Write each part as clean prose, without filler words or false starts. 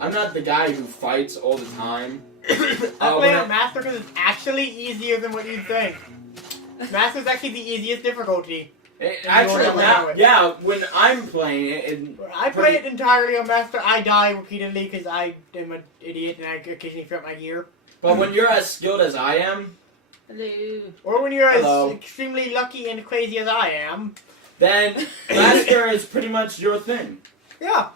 I'm not the guy who fights all the time. I play on Master because it's actually easier than what you'd think. Master's actually the easiest difficulty. Actually, yeah, when I'm playing it... I play it entirely on Master. I die repeatedly because I am an idiot and I occasionally forget my gear. But when you're as skilled as I am... Hello. Or when you're as extremely lucky and crazy as I am... then Master is pretty much your thing. Yeah.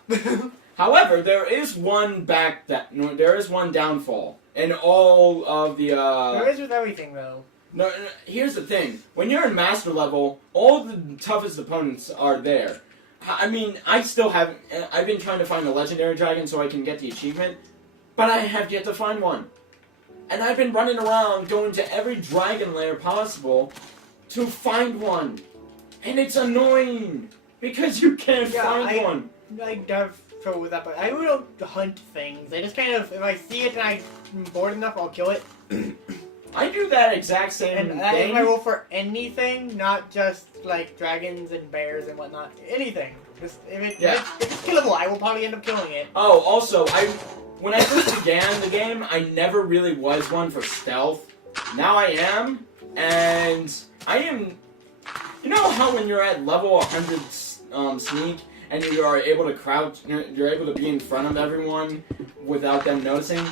However, there is one downfall in all of the. There is with everything, though. No, here's the thing: when you're in Master level, all the toughest opponents are there. I mean, I still haven't. I've been trying to find a legendary dragon so I can get the achievement, but I have yet to find one. And I've been running around going to every dragon lair possible to find one, and it's annoying because you can't find one. I have trouble with that, but I really don't hunt things. I just kind of, if I see it and I'm bored enough, I'll kill it. I do that exact same and thing. And I roll for anything, not just like dragons and bears and whatnot. Anything. Just if it's killable, I will probably end up killing it. Oh, also, when I first began the game, I never really was one for stealth. Now I am, and I am. You know how when you're at level 100 sneak and you are able to crouch, you're able to be in front of everyone without them noticing?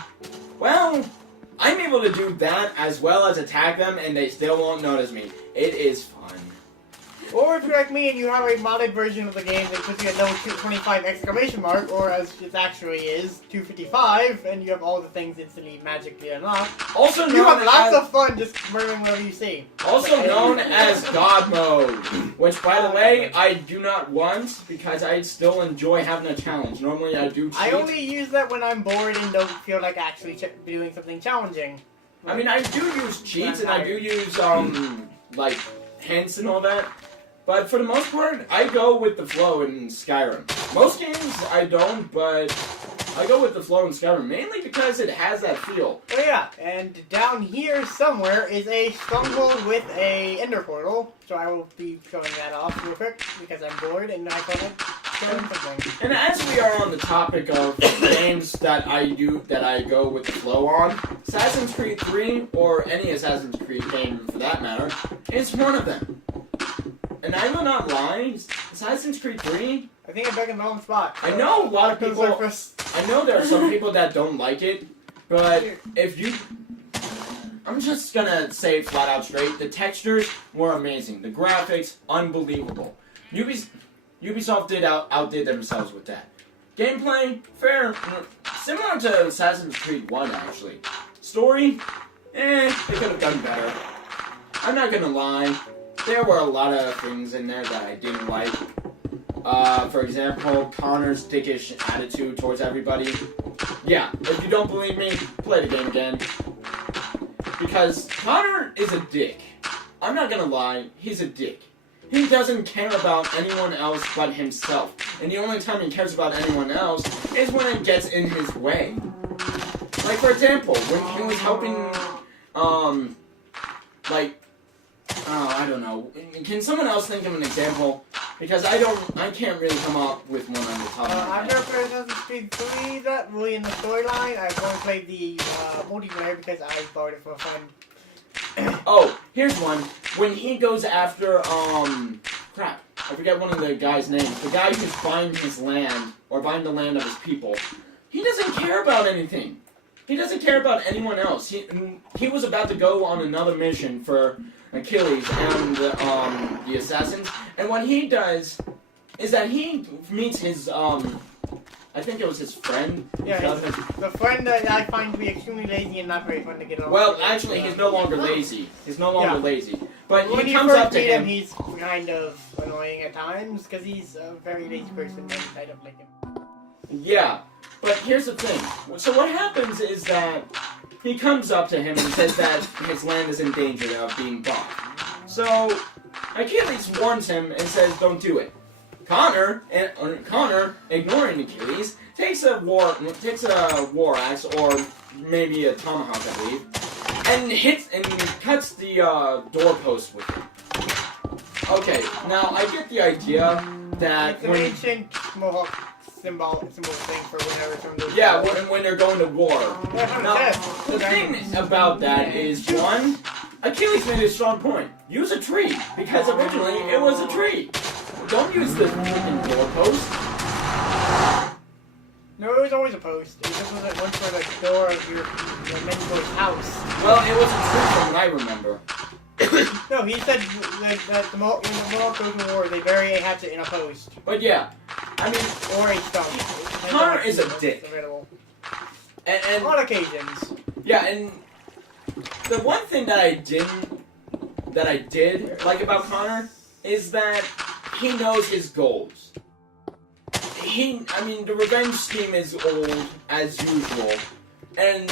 Well, I'm able to do that as well as attack them, and they still won't notice me. It is fun. Or if you're like me and you have a modded version of the game that puts you at level 225 exclamation mark, or as it actually is, 255, and you have all the things instantly magically unlocked. Also you have lots of fun just murdering whatever you see. Also known as God Mode, which, by the way, I do not want because I still enjoy having a challenge. Normally I do cheat. I only use that when I'm bored and don't feel like actually doing something challenging. I mean, I do use cheats and I do use, like, hints and all that. But for the most part, I go with the flow in Skyrim. Most games I don't, but I go with the flow in Skyrim, mainly because it has that feel. Oh yeah, and down here somewhere is a stronghold with a ender portal, so I will be showing that off real quick, because I'm bored and I feel like showing something. And as we are on the topic of games that I go with the flow on, Assassin's Creed 3, or any Assassin's Creed game for that matter, is one of them. And I will not lie, Assassin's Creed 3... I think I'm back in the wrong spot. I know a lot of people... I know there are some people that don't like it, but if you... I'm just gonna say it flat out straight, the textures were amazing. The graphics, unbelievable. Ubisoft outdid themselves with that. Gameplay, fair, similar to Assassin's Creed 1, actually. Story, they could have done better. I'm not gonna lie. There were a lot of things in there that I didn't like. For example, Connor's dickish attitude towards everybody. Yeah, if you don't believe me, play the game again. Because Connor is a dick. I'm not gonna lie, he's a dick. He doesn't care about anyone else but himself. And the only time he cares about anyone else is when it gets in his way. Like, for example, when he was helping, I don't know. Can someone else think of an example? Because I can't really come up with one on the top of my I've head. never played Assassin's Creed 3, that really in the storyline. I've only played the multiplayer because I borrowed it from a friend. Oh, here's one. When he goes after, crap. I forget one of the guy's names. The guy who's buying his land, or buying the land of his people. He doesn't care about anything. He doesn't care about anyone else. He was about to go on another mission for Achilles and the assassins, and what he does is that he meets his I think it was his friend. Yeah, the friend that I find to be extremely lazy and not very fun to get along with. Well, actually, he's no longer lazy. He's no longer lazy. But when he comes up to him. He's kind of annoying at times because he's a very lazy person and I don't like him. Yeah, but here's the thing. So what happens is that he comes up to him and says that his land is in danger of being bought. So Achilles warns him and says, "Don't do it." Connor, ignoring Achilles, takes a war axe or maybe a tomahawk, I believe, and cuts the doorpost with it. Okay, now I get the idea that It's an ancient Mohawk symbol thing for whenever someone goes yeah, to war. when they're going to war. That's what it Now, says. the thing about that is, one, Achilles made a strong point. Use a tree, because originally it was a tree. Don't use the freaking doorpost. No, it was always a post. It just was like one for the door of your mentor's house. Well, it was a tree from what I remember. No, he said that the Mohawk go to war, they bury a hatchet in a post. But yeah, I mean, Or a stump. Connor is a dick. Available. and On occasions. yeah, and the one thing that I did like about Connor is that he knows his goals. I mean, the revenge scheme is old as usual, and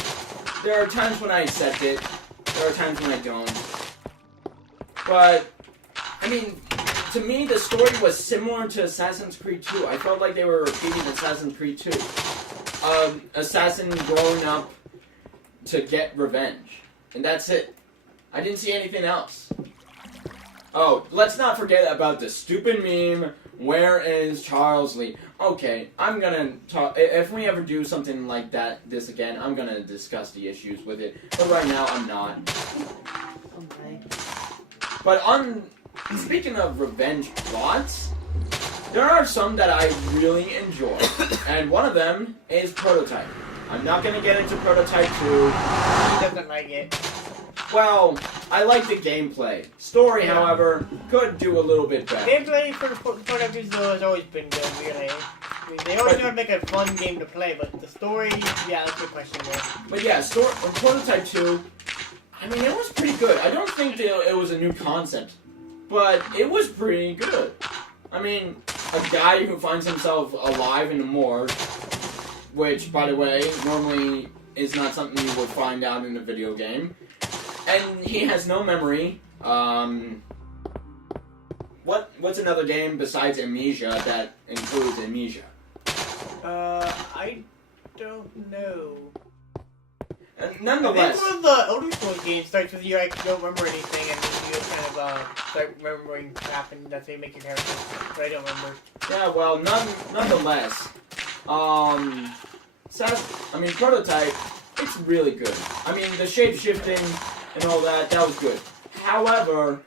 there are times when I accept it, there are times when I don't. But I mean, to me, the story was similar to Assassin's Creed 2. I felt like they were repeating Assassin's Creed 2. Assassin growing up to get revenge. And that's it. I didn't see anything else. Oh, let's not forget about the stupid meme, where is Charles Lee? Okay, I'm gonna talk, if we ever do something like this again, I'm gonna discuss the issues with it. But right now, I'm not. Okay. But speaking of revenge plots, there are some that I really enjoy, and one of them is Prototype. I'm not gonna get into Prototype 2. He doesn't like it. Well, I like the gameplay. Story, however, could do a little bit better. Gameplay for the Prototype though has always been good, really. I mean, they always try to make a fun game to play, but the story, yeah, that's a question there. But yeah, Prototype 2, I mean, it was pretty good. I don't think it was a new concept, but it was pretty good. I mean, a guy who finds himself alive in a morgue, which, by the way, normally is not something you would find out in a video game, and he has no memory. What's another game besides Amnesia that includes Amnesia? I don't know. Nonetheless, I think one of the Elder Scrolls games starts with you like don't remember anything and then you just kind of start remembering crap and that's how you make your character. But I don't remember. yeah, well, nonetheless, Prototype, it's really good. I mean, the shape-shifting and all that was good. However,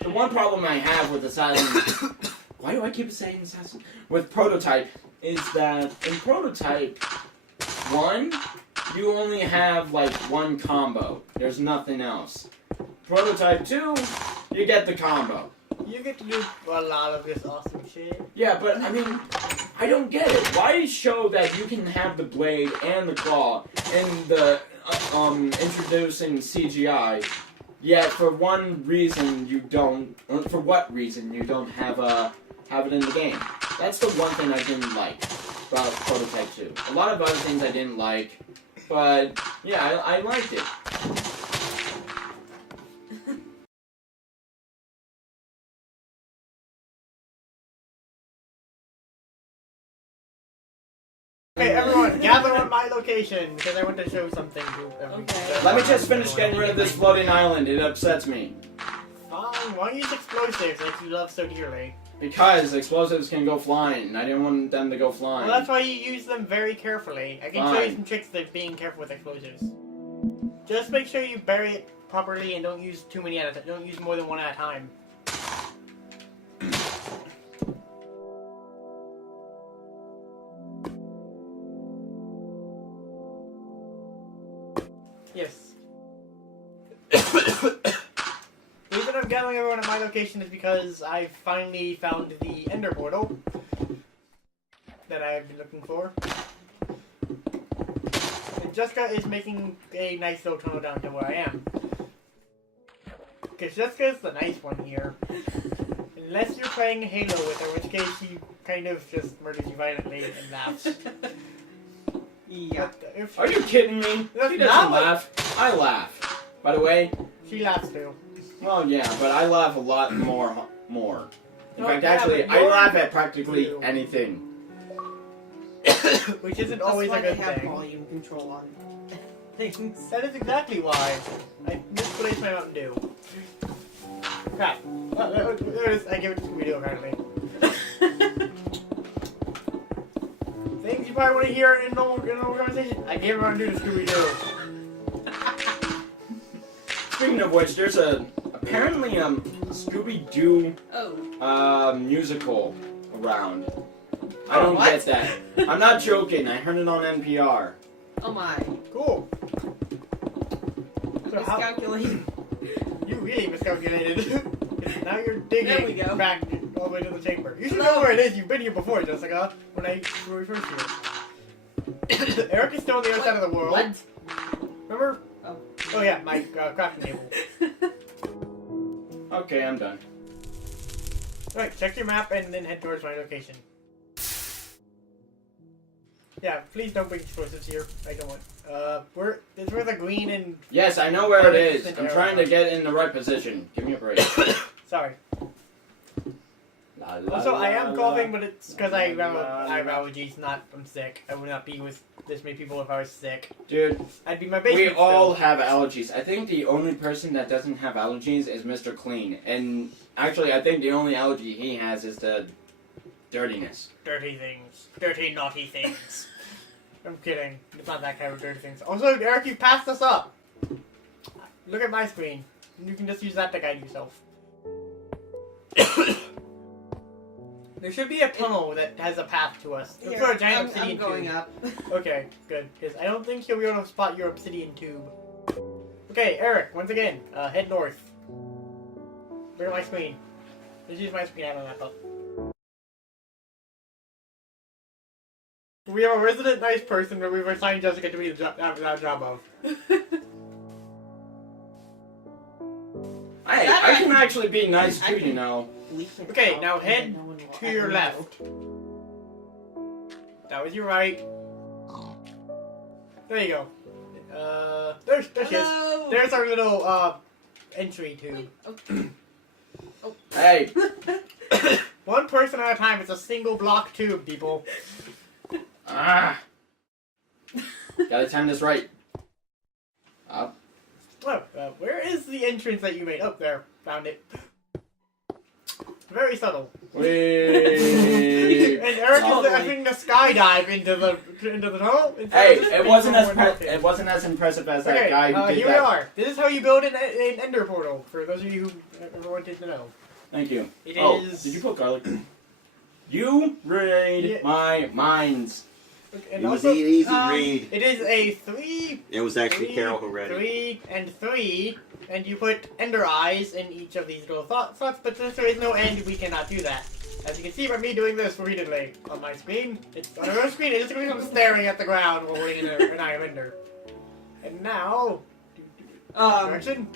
the one problem I have with Assassin, why do I keep saying Assassin? With Prototype, is that in Prototype 1, you only have, like, one combo. There's nothing else. Prototype 2, you get the combo. You get to do a lot of this awesome shit. Yeah, but, I mean, I don't get it. Why show that you can have the blade and the claw in the, introducing CGI, yet for one reason you don't, or for what reason you don't have it in the game? That's the one thing I didn't like about Prototype 2. A lot of other things I didn't like, but, yeah, I liked it. Okay, everyone, gather on my location because I want to show something to everyone. Okay. Let me just finish getting rid of this floating island. It upsets me. Fine, why don't you use explosives like you love so dearly? Because explosives can go flying, and I didn't want them to go flying. Well, that's why you use them very carefully. I can show you Fine. some tricks of being careful with explosives. Just make sure you bury it properly and don't use too many at a time. Don't use more than one at a time. Yes. The reason I'm gathering everyone at my location is because I finally found the Ender Portal that I've been looking for. And Jessica is making a nice little tunnel down to where I am. Because Jessica's the nice one here. Unless you're playing Halo with her, in which case she kind of just murders you violently and laughs. Yeah. But if Are you kidding me? That's She not doesn't what- laugh. I laugh. By the way, she laughs too. well, yeah, but I laugh a lot more. In Oh, fact, yeah, actually, but I you're- laugh at practically you. anything. Which isn't That's always why a they good have thing. volume control on things. That is exactly why I misplaced my Mountain Dew. crap. There it is. I give it to Scooby-Doo, apparently. Things you probably want to hear in an organization. I gave everyone to do to Scooby-Doo. Speaking of which, there's apparently Scooby-Doo musical around. I don't what? get that. I'm not joking. I heard it on NPR. Oh my. Cool. So how, Miscalculated. you really miscalculated. Now you're digging There we go. back all the way to the chamber. You should Hello. know where it is. You've been here before, Jessica. When we first here. Eric is still on the other side of the world. What? Remember? Oh. Oh yeah, my crafting table. Okay, I'm done. Right, check your map and then head towards my location. Yeah, please don't bring explosives here. I don't want. It's where the green and. Yes, I know where it is. I'm trying to get in the right position. Give me a break. Sorry. La, la, Also, I la, am la. coughing, but it's because I have La, la. allergies. I'm sick. I would not be with this many people if I was sick. Dude, I'd be in my we basement. all still. have allergies. I think the only person that doesn't have allergies is Mr. Clean. And actually, I think the only allergy he has is the dirtiness. Dirty things. Dirty, naughty things. I'm kidding. It's not that kind of dirty things. Also, Eric, you passed us up. Look at my screen. You can just use that to guide yourself. There should be a tunnel that has a path to us. Look for a giant I'm obsidian going tube. up. Okay, good. Because I don't think you'll be able to spot your obsidian tube. Okay, Eric, once again, head north. Look at my screen. Let's use my screen. I have a map up. We have a resident nice person that we've assigned Jessica to be that job of. Hey, I can actually be nice too, you know. Okay, now head to your left. That was your right. There you go. There she is. Hello. There's our little, entry tube. Hey, One person at a time. It's a single block tube, people. ah. Gotta time this right. Up. Oh, where is the entrance that you made? Oh, there. Found it. Very subtle. Whee! And Eric is Totally. having to skydive into the tunnel. instead Hey, of just it being wasn't as somewhere nothing. it wasn't as impressive as that Okay, guy who did here that. we are. This is how you build an ender portal. For those of you who ever wanted to know. Thank you. It oh, is- did you put garlic? You read Yeah. my minds. And It was also, an easy read. it is a 3, It was actually 3, Carol who read it. 3, and 3, and you put ender eyes in each of these little slots, but since there is no end, we cannot do that. As you can see by me doing this repeatedly on my screen, it's on our screen, it's just going to be staring at the ground while waiting an eye of ender. And now, direction.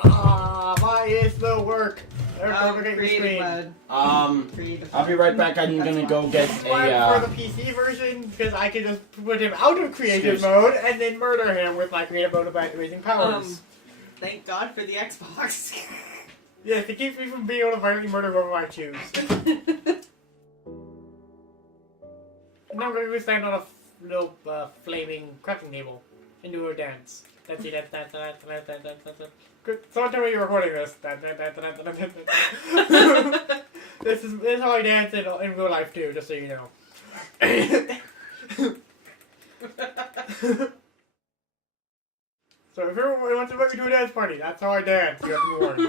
Why is the work? Don't forget your creative screen. mode. Creative I'll be right back. I'm That's gonna fine. go get This is why I a. prefer the PC version, because I can just put him out of creative Excuse- mode and then murder him with my creative mode of amazing powers. Thank God for the Xbox. Yes, it keeps me from being able to violently murder whoever I choose. And now I'm going to stand on a little flaming crafting table and do a dance. That's it. That's. Good. Someone tell me you're recording this. This is how I dance in real life too, just so you know. So if everyone wants to invite me to a dance party, that's how I dance. You have to warn.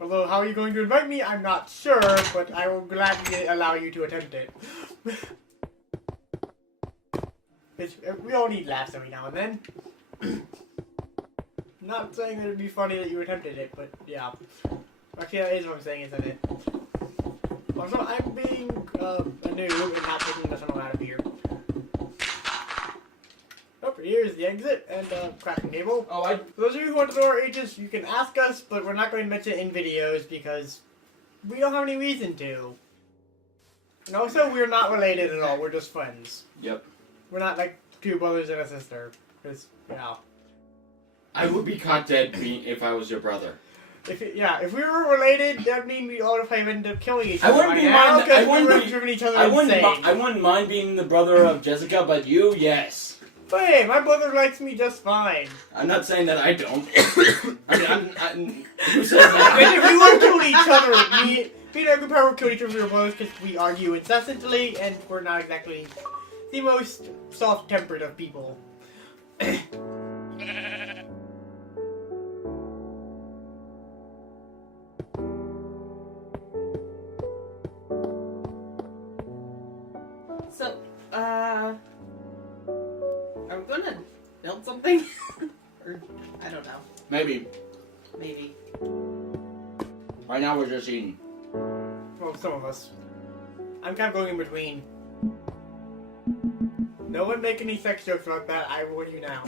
Although, how are you going to invite me? I'm not sure, but I will gladly allow you to attempt it. We all need laughs every now and then. Not saying that it'd be funny that you attempted it, but yeah. Actually, that is what I'm saying, isn't it? Also, I'm being a noob and not taking the tunnel out of here. Oh, here's the exit and crafting table. Oh, I. For those of you who want to know our ages, you can ask us, but we're not going to mention it in videos because we don't have any reason to. And also, we're not related at all. We're just friends. Yep. We're not like two brothers and a sister. Because, yeah. I would be caught dead if I was your brother. If we were related, that would mean we all probably end up killing each I other. wouldn't by be now, mind- 'cause I we wouldn't would have be- driven each other I insane. wouldn't mind being the brother of Jessica, but you, yes. Hey, my brother likes me just fine. I'm not saying that I don't. Who says that? And if we would kill each other, me and our power would kill each other with our brothers because we argue incessantly and we're not exactly the most soft-tempered of people. So, are we gonna build something? Or, I don't know. Maybe. Maybe. Right now we're just eating. Well, some of us. I'm kind of going in between. No one make any sex jokes about that, I warn you now.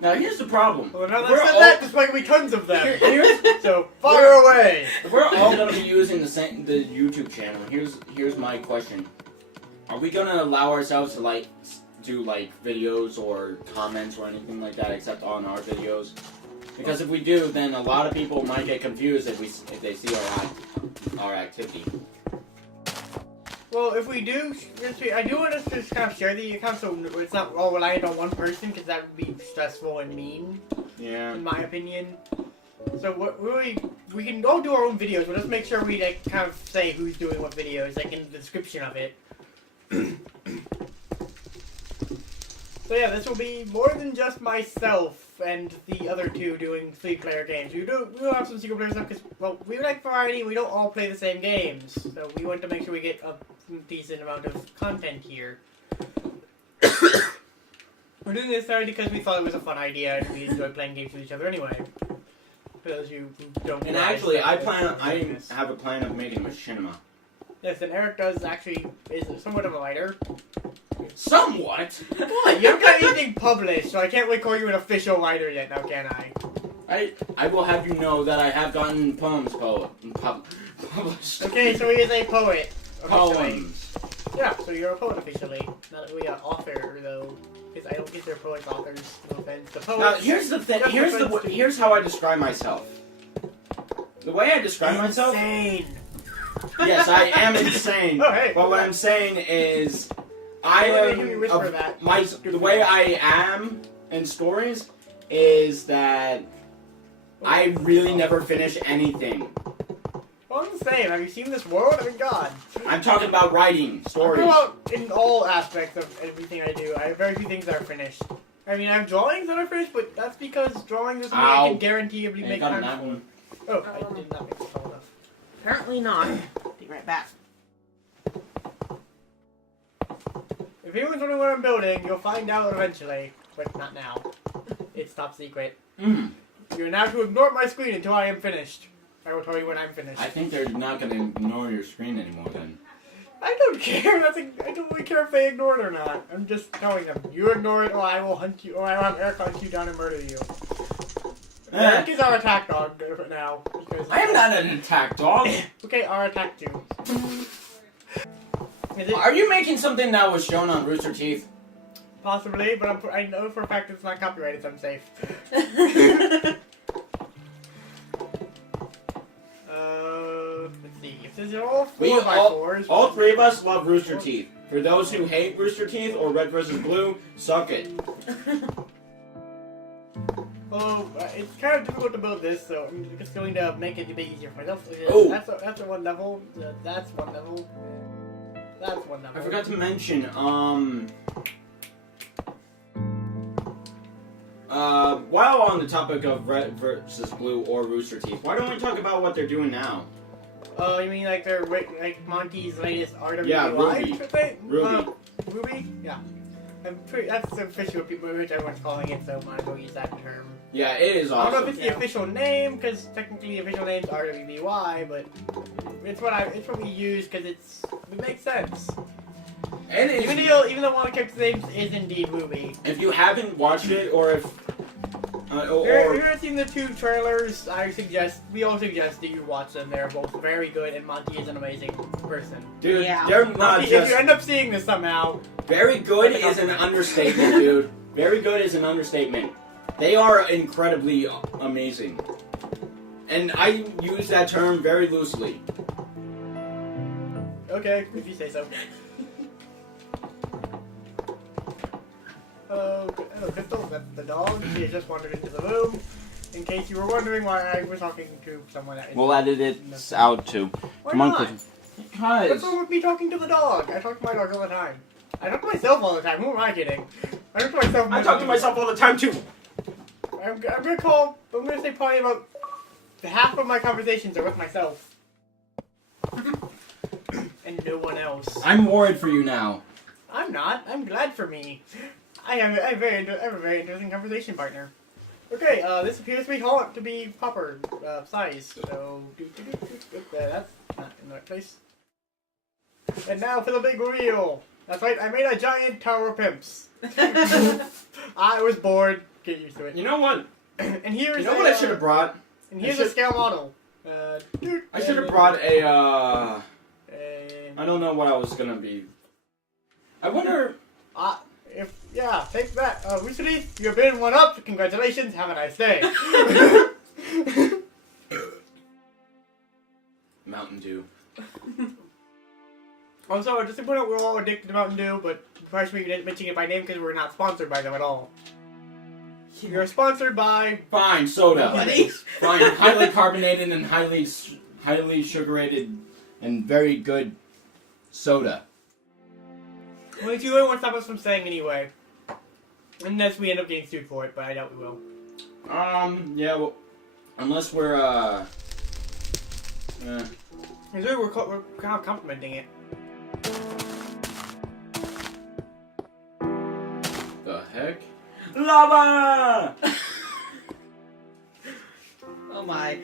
Now here's the problem. Well, now We're that said all- that, there's going to be tons of them. Here's- So, fire away! If we're all gonna be using the YouTube channel, here's my question: are we gonna allow ourselves to do videos or comments or anything like that, except on our videos? Because if we do, then a lot of people might get confused if they see our activity. Well, if we do, I do want us to just kind of share the account so it's not all reliant on one person, because that would be stressful and mean, Yeah. in my opinion. So we can all do our own videos, but let's make sure we kind of say who's doing what videos, in the description of it. So yeah, this will be more than just myself and the other two doing 3-player games. We will have some single player stuff because, well, we like variety. We don't all play the same games, so we want to make sure we get a decent amount of content here. We're doing this already because we thought it was a fun idea and we enjoy playing games with each other anyway. For those of you who don't know. And actually, I have a plan of making a machinima. Yes, and Eric is somewhat of a writer. Somewhat. What? You haven't got anything published, so I can't really call you an official writer yet now, can I? I will have you know that I have gotten poems published. Okay, so he is a poet. officially. Poems. Yeah, so you're a poet officially. Not really an author, though. Because I don't consider poets authors, no offense. The poets... Now, here's the thing. Here's how I describe myself. The way I describe myself... Insane! Yes, I am insane. Oh, hey. But what I'm saying is... I am... the way I am in stories is that I really never finish anything. Well, I'm the same. Have you seen this world? I mean, God. I'm talking about writing stories. I'm talking about in all aspects of everything I do. I have very few things that are finished. I mean, I have drawings that are finished, but that's because drawing doesn't mean I can guaranteeebly Ain't make got time. that one. Oh, I did not make it tall enough. Apparently not. Be right back. If anyone's wondering what I'm building, you'll find out eventually, but not now. It's top secret. Mm. You're now to ignore my screen until I am finished. I will tell you when I'm finished. I think they're not going to ignore your screen anymore then. I don't care. I don't really care if they ignore it or not. I'm just telling them. You ignore it, or I will hunt you, or I will have Eric hunt you down and murder you. Eric is our attack dog now. Because I am not an attack dog. Okay, our attack too. Is it Are you making something that was shown on Rooster Teeth? possibly? But I know for a fact it's not copyrighted, so I'm safe. Let's see. If this is all 4x4s. All three of us love Rooster Teeth. For those who hate Rooster Teeth or Red vs. Blue, suck it. Oh, it's kind of difficult to build this, so I'm just going to make it a bit easier for myself. Oh. That's one level. That's one level. That's one level. I forgot to mention, while on the topic of Red vs. Blue or Rooster Teeth, why don't we talk about what they're doing now? Oh, you mean like they're like Monty's latest RWBY? Yeah, Ruby. Ruby. Ruby? Yeah. That's the official people, which everyone's calling it, so might as well use that term. Yeah, it is I awesome. don't know if it's the official name, because technically the official name's RWBY, but it's what we use because it makes sense. And Even though one of the characters' names is indeed Ruby. if you haven't watched it, or if If you haven't seen the two trailers, we all suggest that you watch them. They're both very good, and Monty is an amazing person. dude, Yeah. they're not Monty, if just you end up seeing this somehow, very good is an understatement, dude. Very good is an understatement. They are incredibly amazing, and I use that term very loosely. okay, if you say so. Hello, Crystal. That's the dog. She has just wandered into the room. In case you were wondering why I was talking to someone that We'll edit it out too. Why Come on, not? Christian. Because What's wrong with me talking to the dog? I talk to my dog all the time. I talk to myself all the time. Who am I kidding? I talk to myself. I talk to myself all the time too. I'm gonna say probably about half of my conversations are with myself. And no one else. I'm worried for you now. I'm not. I'm glad for me. I have a very interesting conversation partner. Okay, this appears to be Popper size. So that's not in the right place. And now for the big reveal. That's right. I made a giant tower of pimps. I was bored. Get used to it. You know what? And here's You know what I should have brought? And here's a scale model. I should have brought a. I don't know what I was gonna be. I wonder. Take that. Recently, you've been one up. Congratulations. Have a nice day. Mountain Dew. Also, just to point out, we're all addicted to Mountain Dew, but first we didn't mention it by name because we're not sponsored by them at all. You're sponsored by Fine soda. Buddy. Fine, highly carbonated and highly sugarated and very good soda. Which you won't stop us from saying anyway. Unless we end up getting sued for it, but I doubt we will. Yeah, well, unless we're, Because we're kind of complimenting it. The heck? Lava! Oh my.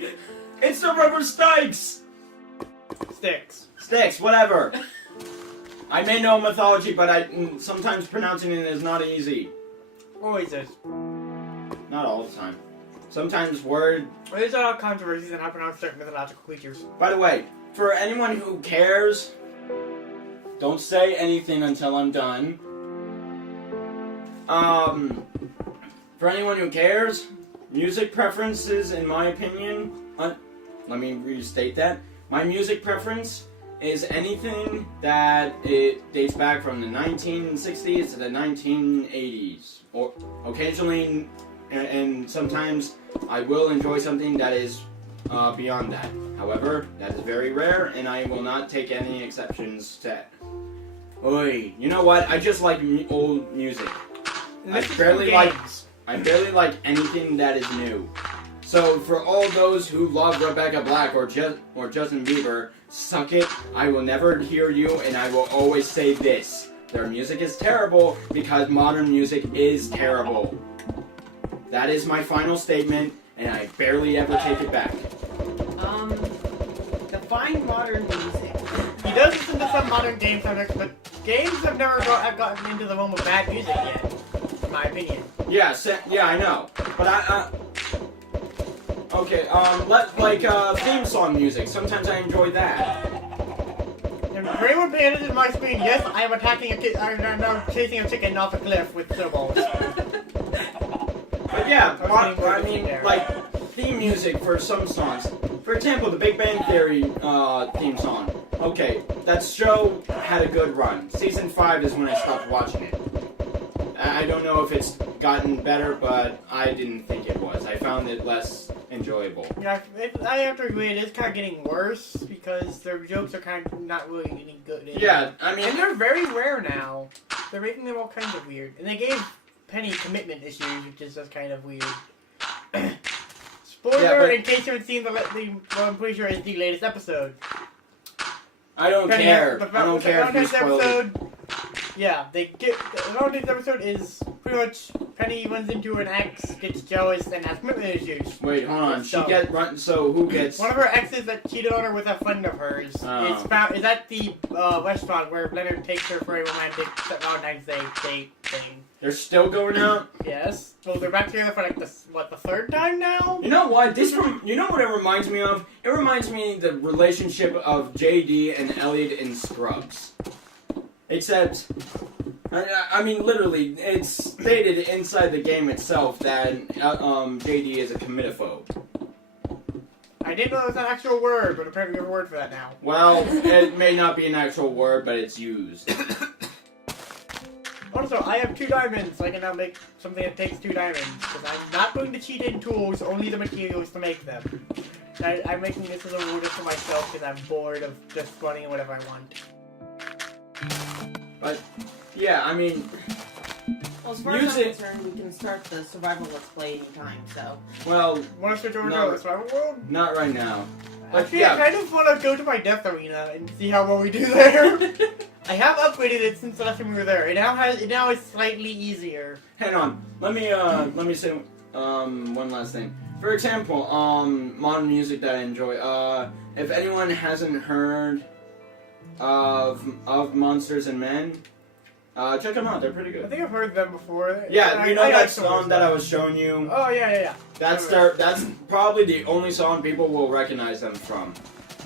It's the rubber stikes! Sticks. Sticks, whatever. I may know mythology, but sometimes pronouncing it is not easy. Always is. Not all the time. Sometimes word... There's a lot of controversies on how to pronounce certain mythological creatures. By the way, for anyone who cares, don't say anything until I'm done. For anyone who cares, music preferences, in my opinion, let me restate that. My music preference is anything that it dates back from the 1960s to the 1980s. Or occasionally, and sometimes, I will enjoy something that is beyond that. However, that is very rare, and I will not take any exceptions to it. Oi, you know what? I just like old music. I barely like anything that is new. So for all those who love Rebecca Black or Justin Bieber, suck it. I will never hear you, and I will always say this: their music is terrible because modern music is terrible. That is my final statement, and I barely ever take it back. Define modern music. He does listen to some modern game subjects, but games have never gotten into the realm of bad music yet, in my opinion. Yeah, I know. But okay, theme song music. Sometimes I enjoy that. And for anyone paying attention to my screen, yes, I am I'm now chasing a chicken off a cliff with snowballs. But yeah, I mean, like, theme music for some songs. For example, the Big Bang Theory theme song. Okay, that show had a good run. Season 5 is when I stopped watching it. I don't know if it's gotten better, but I didn't think it was. I found it less enjoyable. Yeah, I have to agree, it is kind of getting worse because their jokes are kind of not really any good. Yeah, I mean... And they're very rare now. They're making them all kinds of weird. And they gave Penny commitment issues, which is just kind of weird. Spoiler, Yeah, but- in case you haven't seen what I'm pretty sure is the latest episode. I don't Penny, care. the I don't care if you spoil it. episode, yeah, the Valentine's episode is pretty much Penny runs into an ex, gets jealous, and has commitment issues. Wait, hold on. So- So who gets... One of her exes that cheated on her with a friend of hers is at the restaurant where Leonard takes her for a romantic Valentine's Day date thing. They're still going out? Yes. Well, they're back together for like the third time now? You know what? You know what it reminds me of? It reminds me of the relationship of JD and Elliot in Scrubs. Except, I mean, literally, it's stated inside the game itself that JD is a comitophobe. I didn't know that was an actual word, but apparently we have a word for that now. Well, it may not be an actual word, but it's used. Also, I have 2 diamonds, so I can now make something that takes 2 diamonds. Because I'm not going to cheat in tools, only the materials to make them. I'm making this as a rule just for myself because I'm bored of just running whatever I want. But yeah, I mean, Well, as far as Music- I'm concerned, we can start the survival let's play anytime, so. well, Want to switch over No. to the survival world? not right now. But Actually, yeah. I kind of want to go to my death arena and see how well we do there. I have upgraded it since the last time we were there. It now is slightly easier. Hang on. Let me say one last thing. For example, modern music that I enjoy. If anyone hasn't heard of Monsters and Men, check them out. They're pretty I good. think I've heard them before. Yeah, you know I that like some of song their that I stuff. was showing you? Oh yeah. That's probably the only song people will recognize them from.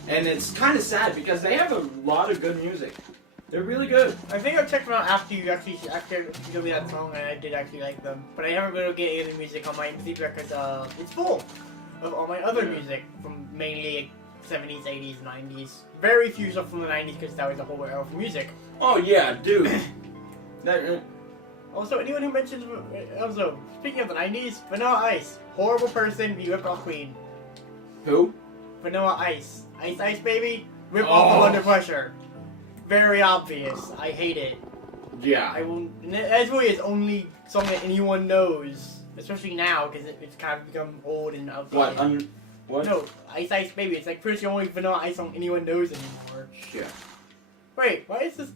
And it's kind of sad because they have a lot of good music. They're really good. I think I've checked them out after you actually showed me that song, and I did actually like them. But I haven't been able to get any music on my MP3 because it's full of all my other Yeah. music from mainly 70s, 80s, 90s. Very few stuff from the 90s because that was the whole era of music. Oh yeah, dude. That, Also, anyone who mentions also speaking of the 90s, Vanilla Ice, horrible person, he ripped off Queen. who? Vanilla Ice, Ice Baby, rip off Under Pressure. Very obvious. I hate it. Yeah. I will. That's really his only song that anyone knows, especially now because it's kind of become old and outdated. What? What? No, Ice Baby. It's like pretty much the only Vanilla Ice song anyone knows anymore. Yeah. Wait, why is this?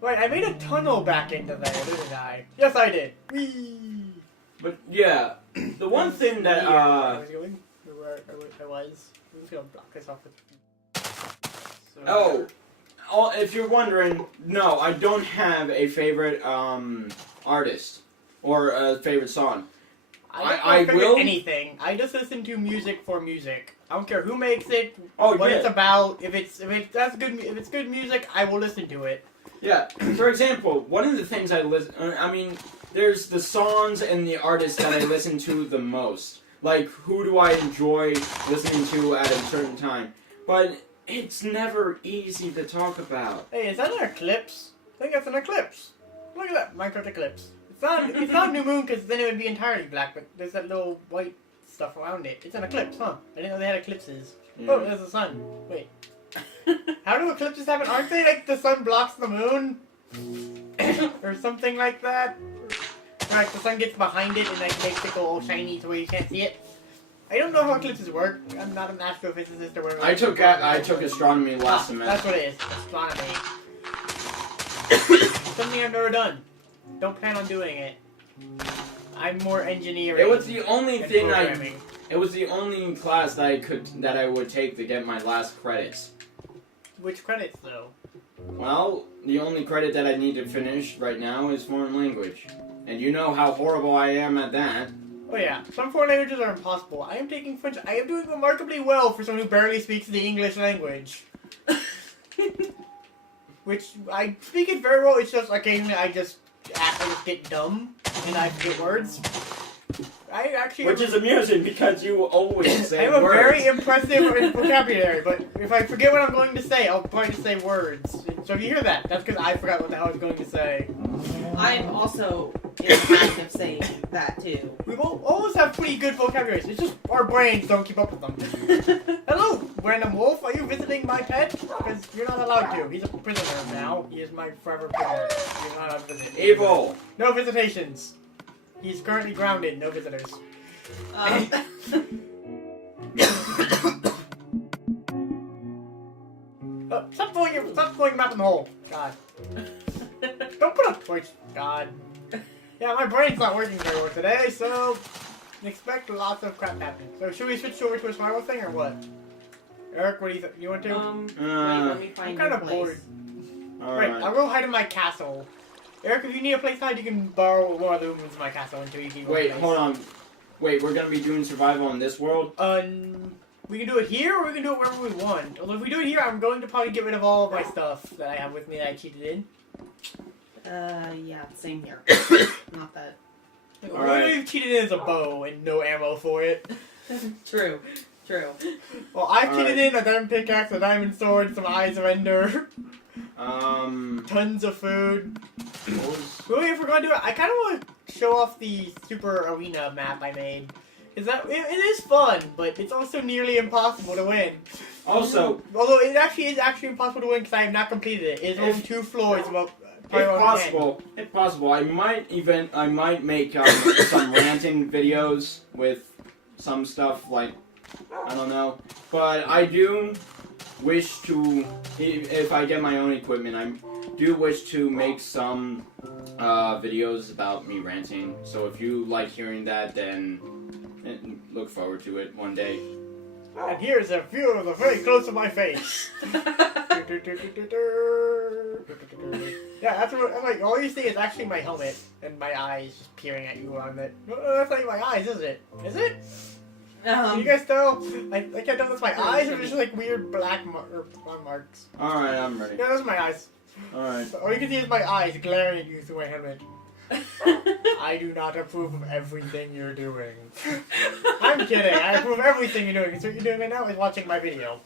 Wait, I made a tunnel back into there, didn't I? Yes, I did. Whee! But yeah, the one thing that I was going, where I was. I'm just gonna block this off with. So, if you're wondering, no, I don't have a favorite artist or a favorite song. I don't I will- anything. I just listen to music for music. I don't care who makes it, Oh what yeah, it's about. If it's good music, I will listen to it. yeah. For example, one of the things I listen, I mean, there's the songs and the artists that I listen to the most. Like, who do I enjoy listening to at a certain time? But it's never easy to talk about. Hey, is that an eclipse? I think that's an eclipse. Look at that, Minecraft eclipse. It's not new moon because then it would be entirely black, but there's that little white stuff around it. It's an eclipse, huh? I didn't know they had eclipses. Yeah. Oh, there's the sun. Wait. How do eclipses happen? Aren't they like the sun blocks the moon? Or something like that? Or like the sun gets behind it and like makes it go all shiny to where you can't see it? I don't know how eclipses work. I'm not an astrophysicist or whatever. I took astronomy last semester. That's what it is. Astronomy. Something I've never done. Don't plan on doing it. I'm more engineering. It was the only and thing programming. It was the only class that I would take to get my last credits. Which credits though? Well, the only credit that I need to finish right now is foreign language. And you know how horrible I am at that. Oh yeah, some foreign languages are impossible. I am taking French. I am doing remarkably well for someone who barely speaks the English language. Which I speak it very well. It's just occasionally I just get dumb and I forget words. I actually Which is amusing because you always I say have a words. very impressive vocabulary, but if I forget what I'm going to say, I'll try to say words. So if you hear that, that's because I forgot what the hell I was going to say. I'm also in the habit of saying that too. We always have pretty good vocabularies. It's just our brains don't keep up with them. Hello, random wolf. Are you visiting my pet? Because you're not allowed to. He's a prisoner now. He is my forever prisoner. You're not allowed to visit. Evil. No visitations. He's currently grounded. No visitors. Stop throwing him out in the hole. God. Don't put a torch. God. Yeah, my brain's not working very well today, so expect lots of crap happening. So should we switch over to a survival thing or what? Eric, what do you think? You want to? wait, let me I'm find kind your of place. bored. Alright. Right, I'll go hide in my castle. Eric, if you need a place to hide, you can borrow one of the rooms in my castle until you get one Wait, place. hold on. Wait, we're gonna be doing survival in this world? We can do it here, or we can do it wherever we want. Although if we do it here, I'm going to probably get rid of all of my stuff that I have with me that I cheated in. Yeah, same here. Not that. All Alright. right. We've cheated in is a bow and no ammo for it. True. True. Well, I've Alright. kitted in a diamond pickaxe, a diamond sword, some eyes of ender, tons of food. What was- Really, if we're gonna do it, I kind of want to show off the super arena map I made. Is that it is fun, but it's also nearly impossible to win. Also, Although it actually is impossible to win because I have not completed it. It's only 2 floors. Well, if possible, I might make some ranting videos with some stuff like I don't know, but I do wish to, if I get my own equipment, I do wish to make some videos about me ranting. So if you like hearing that, then look forward to it one day. And here's a view of the very close of my face. Yeah, that's what, like, all you see is actually my helmet and my eyes just peering at you on it. No, that's not my eyes, is it? Is it? Can you guys tell? I can't tell if that's my eyes or just like weird black marks. Alright, I'm ready. Yeah, those are my eyes. Alright. All you can see is my eyes glaring at you through my helmet. I do not approve of everything you're doing. I'm kidding. I approve of everything you're doing. So what you're doing right now is watching my video.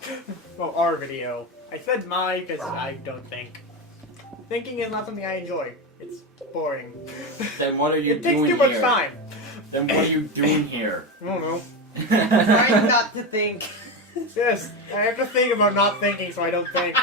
Well, our video. I said my because I don't think. Thinking is not something I enjoy. It's boring. Then what are you It takes doing too much here? time. Then what are you doing here? I don't know. Trying not to think. Yes, I have to think about not thinking so I don't think.